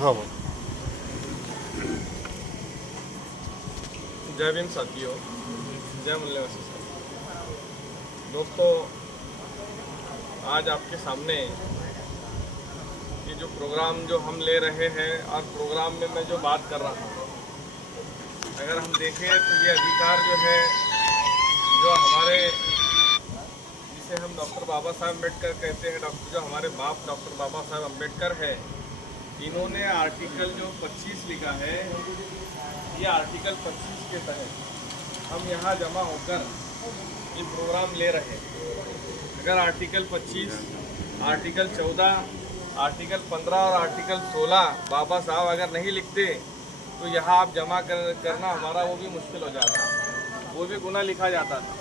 हाँ वो जय भीम साथियों, जय मूल्यवासी साथियों। दोस्तों, आज आपके सामने ये जो प्रोग्राम जो हम ले रहे हैं और प्रोग्राम में मैं जो बात कर रहा हूँ, अगर हम देखें तो ये अधिकार जो है, जो हमारे, जिसे हम डॉक्टर बाबा साहब अम्बेडकर कहते हैं, डॉक्टर जो हमारे बाप डॉक्टर बाबा साहब अम्बेडकर है, इन्होंने आर्टिकल जो 25 लिखा है, ये आर्टिकल 25 के तहत हम यहाँ जमा होकर ये प्रोग्राम ले रहे हैं। अगर आर्टिकल 25, आर्टिकल 14, आर्टिकल 15 और आर्टिकल 16 बाबा साहब अगर नहीं लिखते तो यहाँ आप जमा करना हमारा वो भी मुश्किल हो जाता, वो भी गुनाह लिखा जाता था।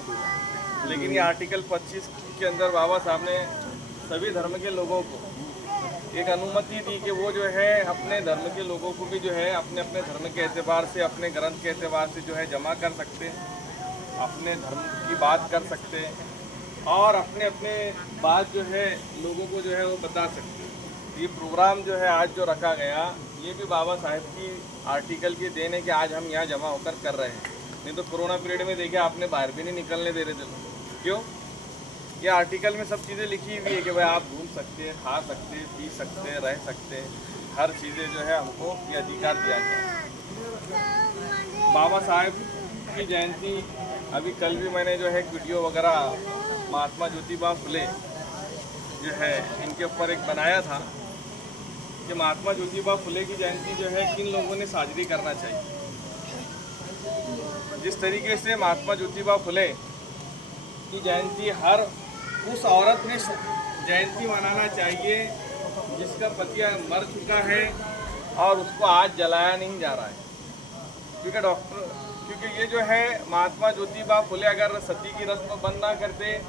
लेकिन ये आर्टिकल 25 के अंदर बाबा साहब ने सभी धर्म के लोगों को एक अनुमति दी कि वो जो है अपने धर्म के लोगों को भी जो है अपने अपने धर्म के एतबार से, अपने ग्रंथ के एतबार से जो है जमा कर सकते हैं, अपने धर्म की बात कर सकते हैं और अपने अपने बात जो है लोगों को जो है वो बता सकते हैं। ये प्रोग्राम जो है आज जो रखा गया, ये भी बाबा साहब की आर्टिकल की देन है कि आज हम यहाँ जमा होकर कर रहे हैं। नहीं तो कोरोना पीरियड में देखिए आपने बाहर भी नहीं निकलने दे रहे थे लोग। क्यों? ये आर्टिकल में सब चीज़ें लिखी हुई है कि भाई आप घूम सकते हैं, खा सकते हैं, पी सकते हैं, रह सकते हैं, हर चीज़ें जो है हमको ये अधिकार दिया गया। बाबा साहब की जयंती अभी कल भी मैंने जो है वीडियो वगैरह महात्मा ज्योतिबा फुले जो है इनके ऊपर एक बनाया था कि महात्मा ज्योतिबा फुले की जयंती जो है किन लोगों ने साजरी करना चाहिए। जिस तरीके से महात्मा ज्योतिबा फुले की जयंती हर उस औरत ने जयंती मनाना चाहिए जिसका पति मर चुका है और उसको आज जलाया नहीं जा रहा है। क्योंकि ये जो है महात्मा ज्योतिबा फुले अगर सती की रस्म बंद ना करते,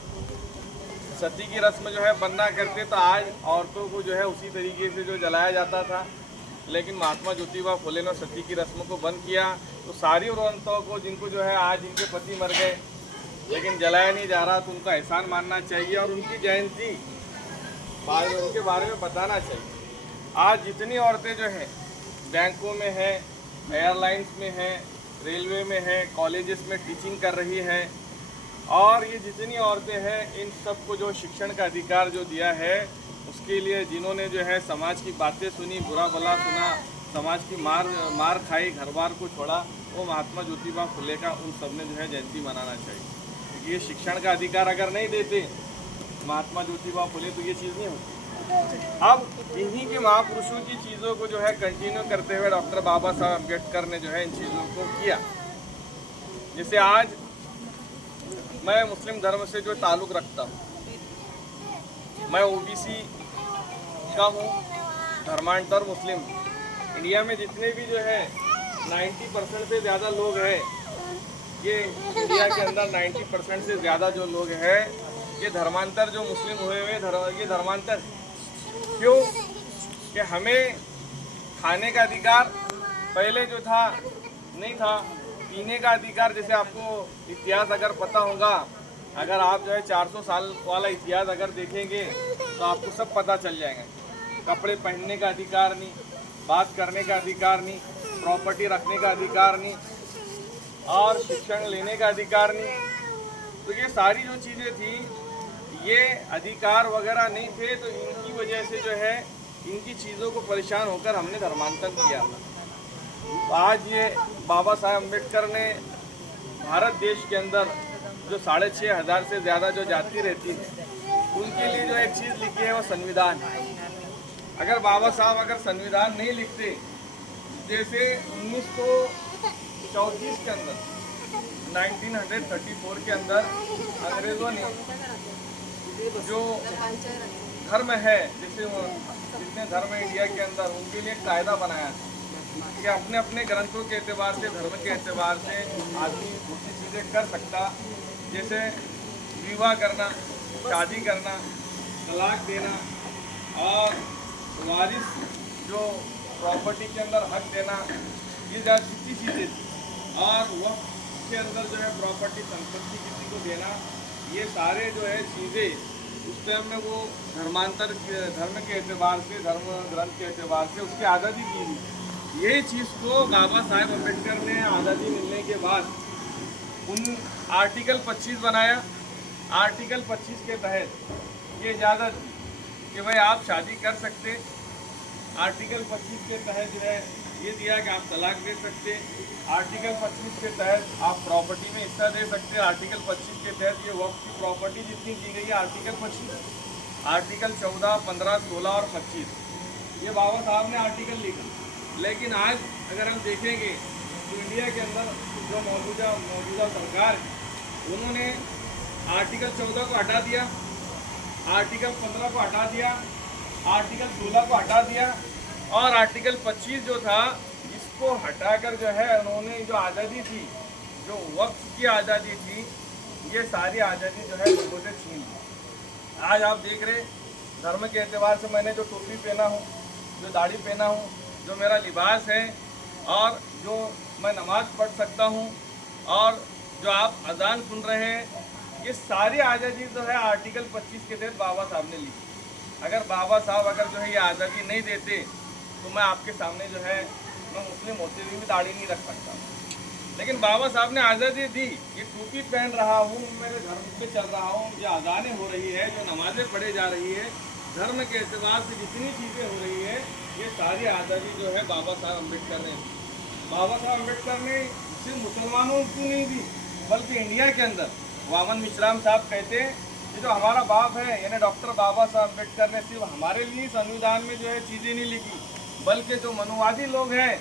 सती की रस्म जो है बंद ना करते तो आज औरतों को जो है उसी तरीके से जो जलाया जाता था। लेकिन महात्मा ज्योतिबा फुले ने सती की रस्म को बंद किया तो सारी औरतों को जिनको जो है आज इनके पति मर गए लेकिन जलाया नहीं जा रहा तो उनका एहसान मानना चाहिए और उनकी जयंती उनके बारे में बताना चाहिए। आज जितनी औरतें जो हैं बैंकों में हैं, एयरलाइंस में हैं, रेलवे में हैं, कॉलेजेस में टीचिंग कर रही हैं और ये जितनी औरतें हैं इन सबको जो शिक्षण का अधिकार जो दिया है उसके लिए जिन्होंने जो है समाज की बातें सुनी, बुरा भला सुना, समाज की मार खाई, घर बार को छोड़ा, वो महात्मा ज्योतिबा फुले का उन सब ने जो है जयंती मनाना चाहिए। ये शिक्षण का अधिकार अगर नहीं देते महात्मा ज्योतिबा फुले तो ये चीज़ नहीं होती। अब इन्हीं के महापुरुषों की चीज़ों को जो है कंटिन्यू करते हुए डॉक्टर बाबा साहब अम्बेडकर ने जो है इन चीज़ों को किया। जैसे आज मैं मुस्लिम धर्म से जो ताल्लुक़ रखता हूँ, मैं ओबीसी का हूँ, धर्मांतर मुस्लिम। इंडिया में जितने भी जो है 90% से ज़्यादा लोग हैं, ये इंडिया के अंदर 90% से ज़्यादा जो लोग हैं ये धर्मांतर जो मुस्लिम हुए ये धर्मांतर। क्यों? कि हमें खाने का अधिकार पहले जो था नहीं था, पीने का अधिकार, जैसे आपको इतिहास अगर पता होगा, अगर आप जो है 400 साल वाला इतिहास अगर देखेंगे तो आपको सब पता चल जाएगा। कपड़े पहनने का अधिकार नहीं, बात करने का अधिकार नहीं, प्रॉपर्टी रखने का अधिकार नहीं और शिक्षण लेने का अधिकार नहीं। तो ये सारी जो चीज़ें थी ये अधिकार वगैरह नहीं थे, तो इनकी वजह से जो है इनकी चीज़ों को परेशान होकर हमने धर्मांतर किया था। तो आज ये बाबा साहब अम्बेडकर ने भारत देश के अंदर जो 6,500 से ज़्यादा जो जाति रहती है उनके लिए जो एक चीज़ लिखी है वो संविधान। अगर बाबा साहब अगर संविधान नहीं लिखते, जैसे 1934 के अंदर 1934 के अंदर अंग्रेज़ों ने जो धर्म है, जैसे जितने धर्म है इंडिया के अंदर, उनके लिए कायदा बनाया कि अपने अपने ग्रंथों के एतबार से, धर्म के एतबार से आदमी दूसरी चीज़ें कर सकता, जैसे विवाह करना, शादी करना, तलाक देना और वारिस जो प्रॉपर्टी के अंदर हक देना, ये जितनी चीज़ें थी और वक्त के अंदर जो है प्रॉपर्टी संपत्ति किसी को देना, ये सारे जो है चीज़ें उस टाइम में वो धर्म के एतबार से, धर्म ग्रंथ के एतबार से उसकी आज़ादी दी थी। यही चीज़ को बाबा साहेब अम्बेडकर ने आज़ादी मिलने के बाद उन आर्टिकल 25 बनाया। आर्टिकल 25 के तहत ये इजाज़त दी कि भाई आप शादी कर सकते। आर्टिकल 25 के तहत जो है ये दिया कि आप तलाक दे सकते। आर्टिकल 25 के तहत आप प्रॉपर्टी में हिस्सा दे सकते। आर्टिकल 25 के तहत ये वक्त की प्रॉपर्टी जितनी की गई है आर्टिकल 25, आर्टिकल 14, 15, 16 और 25 ये बाबा साहब ने आर्टिकल लिखा। लेकिन आज अगर हम देखेंगे तो इंडिया के अंदर जो मौजूदा सरकार है उन्होंने आर्टिकल 14 को हटा दिया, आर्टिकल 15 को हटा दिया, आर्टिकल 16 को हटा दिया और आर्टिकल 25 जो था इसको हटाकर जो है उन्होंने जो आज़ादी थी, जो वक्त की आज़ादी थी, ये सारी आज़ादी जो है लोगों से छीन ली। आज आप देख रहे धर्म के एतबार से मैंने जो टोपी पहना हूँ, जो दाढ़ी पहना हूँ, जो मेरा लिबास है और जो मैं नमाज़ पढ़ सकता हूँ और जो आप अजान सुन रहे हैं, ये सारी आज़ादी जो है आर्टिकल 25 के तहत बाबा साहब ने ली। अगर बाबा साहब अगर जो है ये आज़ादी नहीं देते तो मैं आपके सामने जो है मैं मुस्लिम होते हुए भी दाढ़ी नहीं रख सकता। लेकिन बाबा साहब ने आज़ादी दी। ये टोपी पहन रहा हूँ, मेरे धर्म पे चल रहा हूँ, जो अजानें हो रही है, जो नमाज़ें पढ़े जा रही है, धर्म के एतबार से जितनी चीज़ें हो रही है, ये सारी आज़ादी जो है बाबा साहब अम्बेडकर ने दी। बाबा साहब अम्बेडकर ने सिर्फ मुसलमानों को नहीं दी बल्कि इंडिया के अंदर वामन मिश्राम साहब कहते हैं कि जो हमारा बाप है यानी डॉक्टर बाबा साहब अम्बेडकर ने सिर्फ हमारे लिए संविधान में जो है चीज़ें नहीं लिखी, बल्कि जो मनुवादी लोग हैं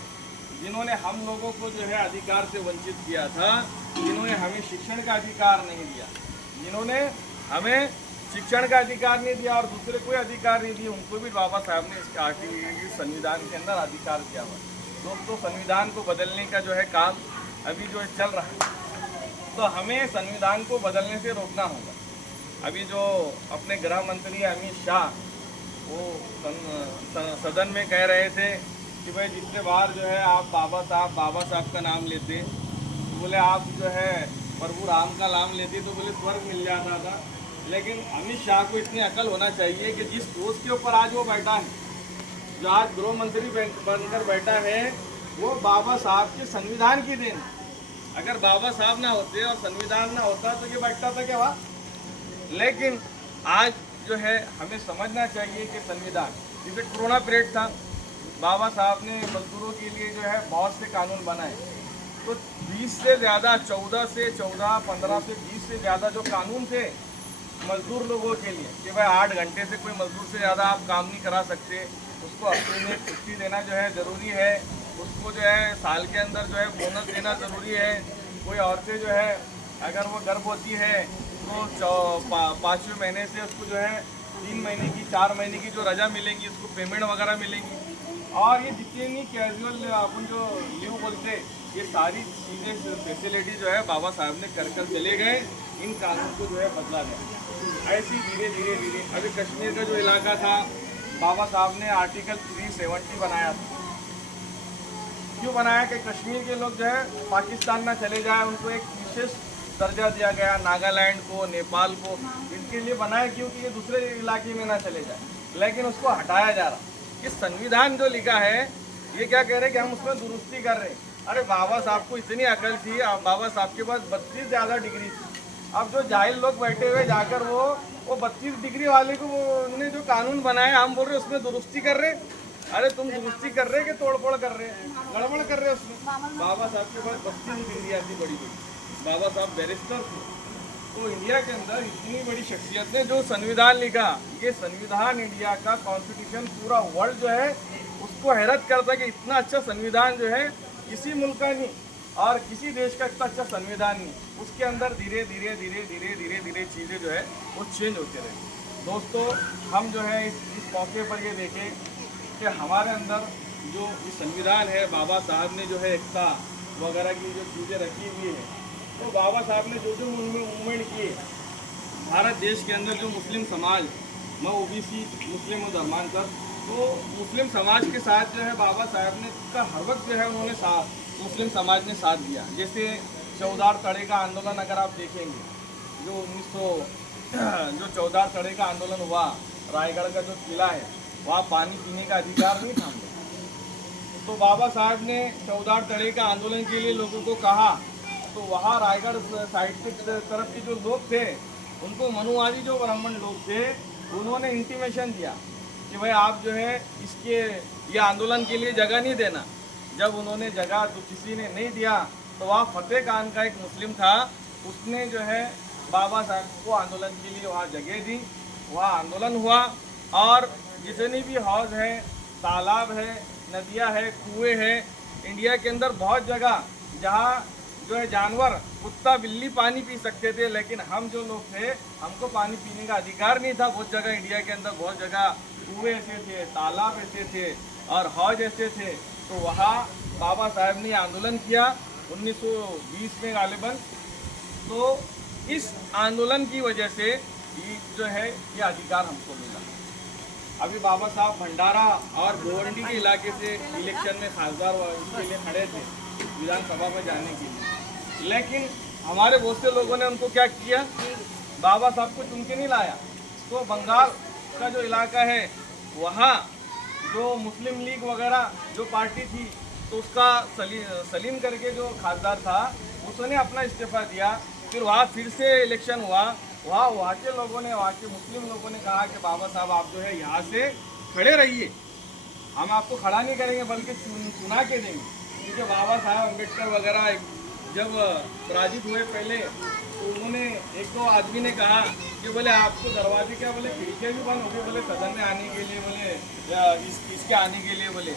जिन्होंने हम लोगों को जो है अधिकार से वंचित किया था, जिन्होंने हमें शिक्षण का अधिकार नहीं दिया, जिन्होंने हमें शिक्षण का अधिकार नहीं दिया और दूसरे कोई अधिकार नहीं दिए, उनको भी बाबा साहब ने इस संविधान के अंदर अधिकार दिया हुआ। दोस्तों, संविधान को बदलने का जो है काम अभी जो है चल रहा है, तो हमें संविधान को बदलने से रोकना होगा। अभी जो अपने गृह मंत्री अमित शाह वो सदन में कह रहे थे कि भाई जितने बार जो है आप बाबा साहब का नाम लेते, तो बोले आप जो है प्रभु राम का नाम लेते तो बोले स्वर्ग मिल जाता था। लेकिन अमित शाह को इतनी अकल होना चाहिए कि जिस पोस्ट के ऊपर आज वो बैठा है, जो आज गृह मंत्री बनकर बैठा है, वो बाबा साहब के संविधान की देन। अगर बाबा साहब ना होते और संविधान ना होता तो ये बैठता था क्या वहाँ? लेकिन आज जो है हमें समझना चाहिए कि संविधान, जैसे कोरोना पीरियड था, बाबा साहब ने मजदूरों के लिए जो है बहुत से कानून बनाए, तो 20 से ज़्यादा 14 से 14, 15 से 20 से ज़्यादा जो कानून थे मजदूर लोगों के लिए कि भाई 8 घंटे से कोई मजदूर से ज़्यादा आप काम नहीं करा सकते, उसको हफ्ते में छुट्टी देना जो है ज़रूरी है, उसको जो है साल के अंदर जो है बोनस देना ज़रूरी है। कोई औरतें जो है अगर वो गर्भवती है तो 5वें महीने से उसको जो है 3 महीने की 4 महीने की जो रजा मिलेंगी, उसको पेमेंट वगैरह मिलेंगी। और ये जितनी कैजुअल अपन जो लीव बोलते, ये सारी चीज़ें फैसिलिटी जो है बाबा साहब ने कर चले गए, इन कानून को जो है बदला गया। ऐसे धीरे धीरे अभी कश्मीर का जो इलाका था, बाबा साहब ने आर्टिकल 370 बनाया था। क्यों बनाया कि कश्मीर के लोग जो है पाकिस्तान में चले जाए, उनको एक विशेष दर्जा दिया गया, नागालैंड को, नेपाल को, इनके लिए बनाया क्योंकि ये दूसरे इलाके में ना चले जाए। लेकिन उसको हटाया जा रहा। ये संविधान जो लिखा है, ये क्या कह रहे हैं कि हम उसमें दुरुस्ती कर रहे हैं। अरे बाबा साहब को इतनी अकल थी, अब बाबा साहब के पास 32 ज़्यादा डिग्री थी। अब जो जाहिल लोग बैठे हुए जाकर वो 32 डिग्री वाले को उन्होंने जो कानून बनाया, हम बोल रहे उसमें दुरुस्ती कर रहे। अरे तुम दुरुस्ती कर रहे कि तोड़फोड़ कर रहे, गड़बड़ कर रहे उसमें। बाबा साहब के पास 32 डिग्रियाँ थी बड़ी बड़ी, बाबा साहब बैरिस्टर थे। तो इंडिया के अंदर इतनी बड़ी शख्सियत ने जो संविधान लिखा, ये संविधान इंडिया का कॉन्स्टिट्यूशन पूरा वर्ल्ड जो है उसको हैरत करता है कि इतना अच्छा संविधान जो है किसी मुल्क का नहीं और किसी देश का इतना अच्छा संविधान नहीं। उसके अंदर धीरे धीरे चीज़ें जो है वो चेंज होते रहे। दोस्तों, हम जो है इस मौके पर ये देखें कि हमारे अंदर जो संविधान है, बाबा साहब ने जो है एकता वगैरह की जो चीज़ें रखी हुई है, तो बाबा साहब ने जो मूवमेंट किए भारत देश के अंदर, जो मुस्लिम समाज, मैं ओबीसी मुस्लिम हूँ धर्मांतर, तो मुस्लिम समाज के साथ जो है बाबा साहब ने का हर वक्त जो है उन्होंने मुस्लिम समाज ने साथ दिया। जैसे चौधार तड़े का आंदोलन अगर आप देखेंगे, जो जो 14 तड़े का आंदोलन हुआ, रायगढ़ का जो किला है वहाँ पानी पीने का अधिकार नहीं था हम लोग। तो बाबा साहब ने 14 तड़े का आंदोलन के लिए लोगों को कहा, तो वहाँ रायगढ़ साइड की तरफ के जो लोग थे उनको मनुवादी जो ब्राह्मण लोग थे उन्होंने इंटीमेशन दिया कि भाई आप जो है इसके ये आंदोलन के लिए जगह नहीं देना। जब उन्होंने जगह तो किसी ने नहीं दिया तो वहाँ फतेह खान का एक मुस्लिम था, उसने जो है बाबा साहब को आंदोलन के लिए वहाँ जगह दी, वहाँ आंदोलन हुआ। और जितनी भी हौज है, तालाब है, नदियाँ है, कुएँ हैं, इंडिया के अंदर बहुत जगह जहाँ जो है जानवर कुत्ता बिल्ली पानी पी सकते थे, लेकिन हम जो लोग थे हमको पानी पीने का अधिकार नहीं था। बहुत जगह इंडिया के अंदर बहुत जगह कुएँ ऐसे थे, तालाब ऐसे थे और हौज ऐसे थे। तो वहाँ बाबा साहब ने आंदोलन किया 1920 में गालिबन। तो इस आंदोलन की वजह से ये जो है ये अधिकार हमको मिला। अभी बाबा साहब भंडारा और गोवंडी के इलाके से इलेक्शन में खासदार के लिए खड़े थे विधानसभा में जाने के लिए, लेकिन हमारे बहुत से लोगों ने उनको क्या किया, बाबा साहब को चुन के नहीं लाया। तो बंगाल का जो इलाका है वहाँ जो मुस्लिम लीग वगैरह जो पार्टी थी तो उसका सलीम करके जो खासदार था उसने अपना इस्तीफा दिया। फिर वहाँ फिर से इलेक्शन हुआ, वहाँ के लोगों ने, वहाँ के मुस्लिम लोगों ने कहा कि बाबा साहब आप जो है यहाँ से खड़े रहिए, हम आपको खड़ा नहीं करेंगे बल्कि चुना के देंगे। क्योंकि बाबा साहब अम्बेडकर वगैरह जब पराजित हुए पहले तो उन्होंने एक दो आदमी ने कहा कि बोले आपको दरवाजे क्या बोले खिड़कियाँ भी बंद हो गई बोले सदन में आने के लिए, बोले इसके आने के लिए बोले।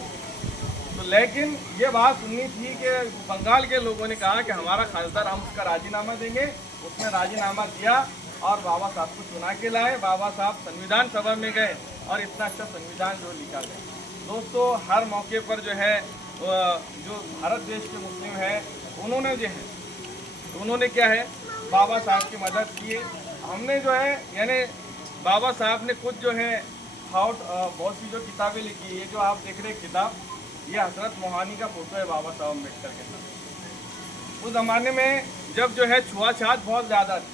तो लेकिन ये बात सुननी थी कि बंगाल के लोगों ने कहा कि हमारा खासदार हम उसका राजीनामा देंगे। उसने राजीनामा दिया और बाबा साहब को चुना के लाए। बाबा साहब संविधान सभा में गए और इतना अच्छा संविधान जो लिखा गया। दोस्तों हर मौके पर जो है जो भारत देश के मुस्लिम हैं उन्होंने जो है उन्होंने क्या है बाबा साहब की मदद की। हमने जो है यानी बाबा साहब ने खुद जो है बहुत सी जो किताबें लिखी, ये जो आप देख रहे किताब ये हजरत मोहानी का फोटो है बाबा साहब अम्बेडकर के साथ। उस ज़माने में जब जो है छुआछात बहुत ज़्यादा थी,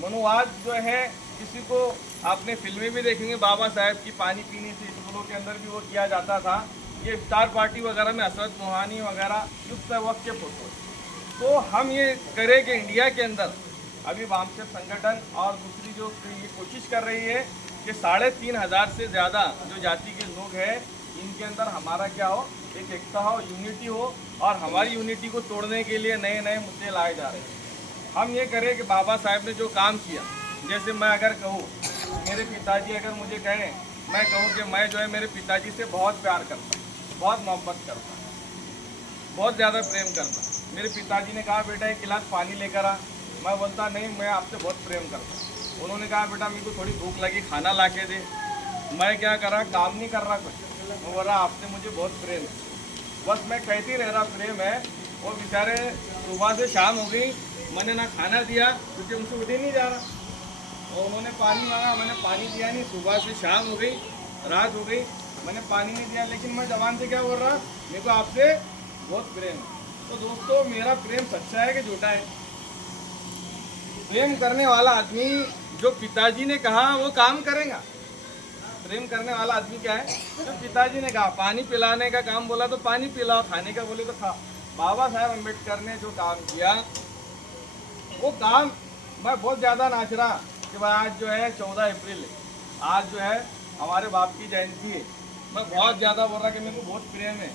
मनुवाद जो है किसी को आपने फिल्में भी देखेंगे, बाबा साहब की पानी पीने से स्कूलों के अंदर भी वो किया जाता था। ये इफ्तार पार्टी वगैरह में हजरत मोहानी वगैरह उस वक्त के फोटो। तो हम ये करें कि इंडिया के अंदर अभी वामसेप संगठन और दूसरी जो ये कोशिश कर रही है कि 3,500 से ज़्यादा जो जाति के लोग हैं इनके अंदर हमारा क्या हो, एक एकता हो, यूनिटी हो और हमारी यूनिटी को तोड़ने के लिए नए नए मुद्दे लाए जा रहे हैं। हम ये करें कि बाबा साहब ने जो काम किया, जैसे मैं अगर कहूँ मेरे पिताजी अगर मुझे कहें, मैं कहूँ कि मैं जो है मेरे पिताजी से बहुत प्यार करता, बहुत मोहब्बत करता, बहुत ज़्यादा प्रेम करता। मेरे पिताजी ने कहा बेटा एक गिलास पानी लेकर आ, मैं बोलता नहीं मैं आपसे बहुत प्रेम करता। उन्होंने कहा बेटा मेरे को थोड़ी भूख लगी खाना ला के दे, मैं क्या कर रहा, काम नहीं कर रहा कुछ, मैं बोल रहा आपसे मुझे बहुत प्रेम है, बस मैं कहती रह रहा प्रेम है। वो बेचारे सुबह से शाम हो गई, मैंने ना खाना दिया क्योंकि उनसे उठे नहीं जा रहा, और उन्होंने पानी मांगा, मैंने पानी दिया नहीं। सुबह से शाम हो गई, रात हो गई, मैंने पानी नहीं दिया, लेकिन मैं जबान से क्या बोल रहा, मेरे को आपसे बहुत प्रेम है। तो दोस्तों मेरा प्रेम सच्चा है कि झूठा है? प्रेम करने वाला आदमी जो पिताजी ने कहा वो काम करेगा। प्रेम करने वाला आदमी क्या है, जो पिताजी ने कहा पानी पिलाने का काम बोला तो पानी पिलाओ, खाने का बोले तो खा। बाबा साहब अम्बेडकर ने जो काम किया वो काम मैं बहुत ज़्यादा नाच रहा कि भाई आज जो है 14 अप्रैल है, आज जो है हमारे बाप की जयंती है। मैं बहुत ज़्यादा बोल रहा कि मेरे को बहुत प्रेम है,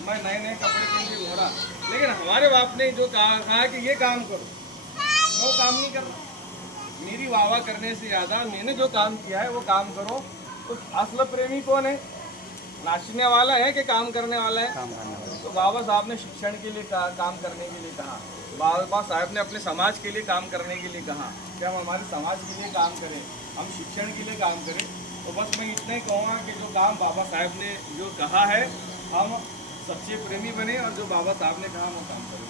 मैं नए नए कपड़े पहन के घूम रहा, लेकिन हमारे बाप ने जो कहा कि ये काम करो, वो काम नहीं कर रहा। मेरी वाह करने से ज़्यादा मैंने जो काम किया है वो काम करो। तो असल प्रेमी कौन है? नाचने वाला है कि काम करने वाला है? तो बाबा साहब ने शिक्षण के लिए कहा, काम करने के लिए कहा। बाबा साहब ने अपने समाज के लिए काम करने के लिए कहा कि हम हमारे समाज के लिए काम करें, हम शिक्षण के लिए काम करें। तो बस मैं इतना ही कहूँगा कि जो काम बाबा साहब ने जो कहा है हम सच्चे प्रेमी बने और जो बाबा साहब ने कहा वो काम करें।